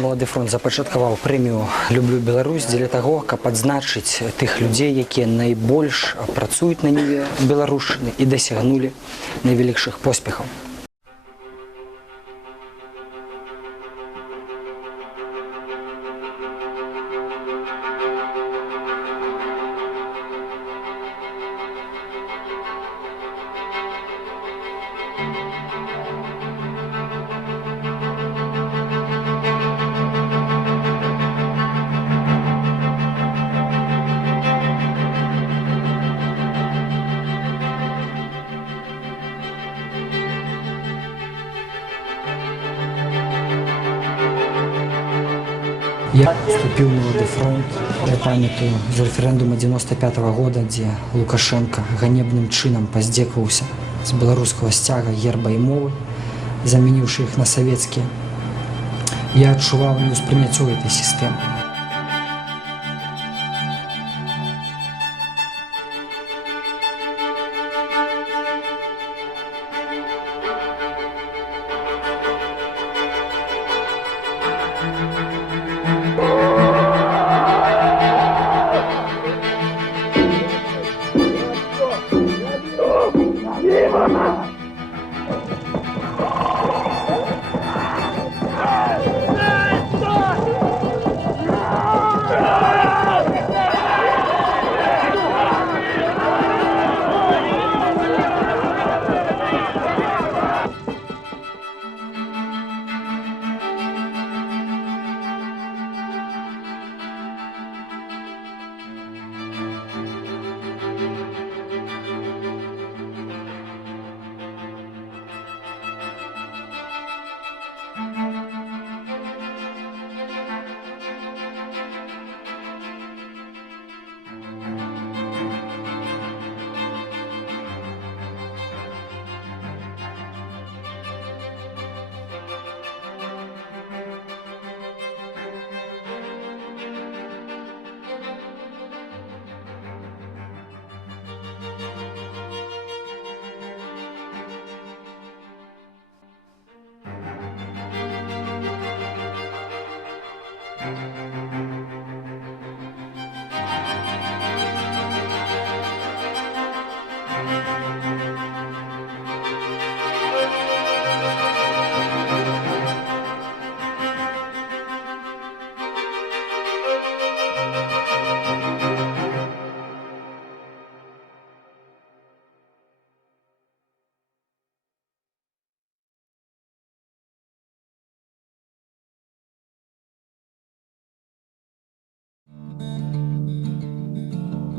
Малады фронт запачаткаваў прэмію «Люблю Беларусь» дзеля таго, каб адзначыць тых людзей, якія найбольш працуюць на ніве беларушчыны і дасягнулі найвялікшых поспехаў. Я вступил в Малады фронт, я памятаю, з рэферэндума 95-го года, дзе Лукашенко ганебным чынам паздзекаваўся з беларускага сцяга, герба і мовы, замяніўшы іх на савецкія. Я адчуваў неўспрыняццё гэтай сістэмы.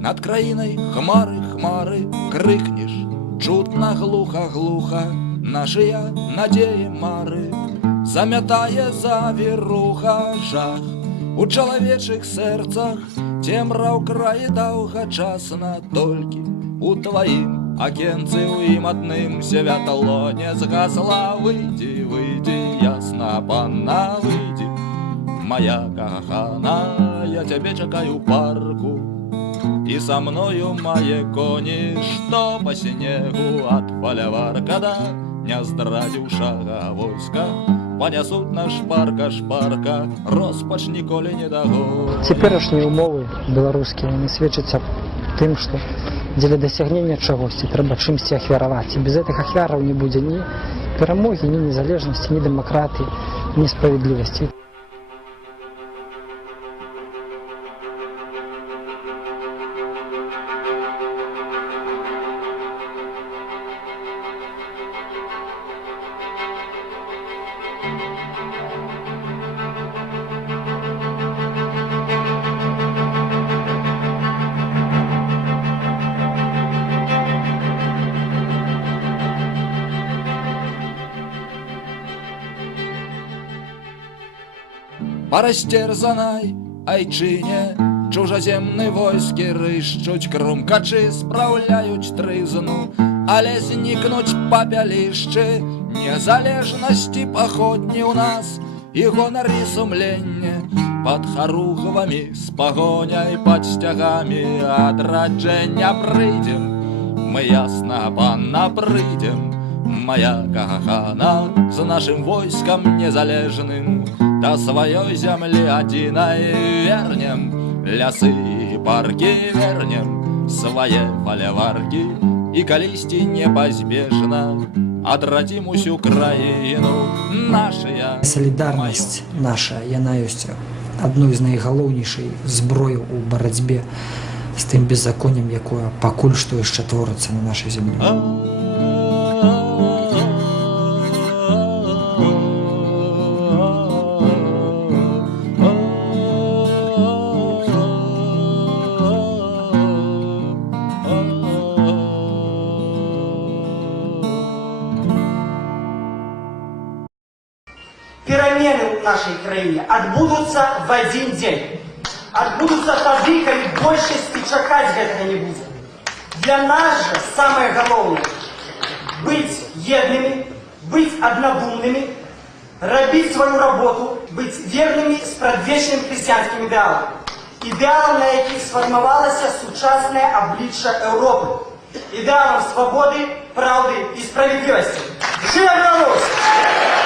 Над краінай хмары, хмары, крыкнеш, чутна глуха-глуха, нашыя надзеі мары, замятае завіруха жах. У чалавечых сэрцах цемра ў краі даўгачасна, толькі у тваім акенцы ў ім адным святло не згасла. Выйдзі, выйдзі, ясна, панна, выйдзі, моя кахана, я цябе чакаю ў парку. И со мною мои кони, что по снегу от фаляварка да не здрадзіў шага войска, понесут на шпарка, роспач ніколі не дагон. Цяперашнія ўмовы беларускія не сведчацца тым, што дзеля дасягнення чагосьці трэба чымсьці ахвяраваць. І без гэтых ахвяраў не будзе ні перамогі, ні незалежнасці, ні дэмакратыі, ні справядлівасці. Па расцерзанай айчыне чужаземны войскі рышчуць, крумкачы спраўляюць трызну, але знікнуць папялішчы незалежнасці паходні ў нас і гонары сумленне. Пад харугвамі з пагоняй, пад сцягамі адраджэння прыйдзем, мы ясна, панна, прыйдзем, моя кахана, з нашым войскам незалежным. да сваёй зямлі адзінай вернем, лясы і паркі вернем, свае фаляваркі, і калісьці непазбежна адрадзім усю краіну нашая. Солідарнасць наша, яна ёсць адной з найгалоўнейшай зброяў у барацьбе з тым беззаконнем, якое пакуль што яшчэ творыцца на нашай зямлі. Перамены в нашей краине отбудутся в один день. Отбудутся тады, калі большасці чакаць гэтага не будзе. Для нас же самое главное — быть едными, быть однодумными, робить свою работу, быть верными спрадвечным христианским идеалам. Идеалам, на якіх сфармавалася сучаснае аблічча Европы. Идеалам свободы, правды и справедливости. Жива Беларусь!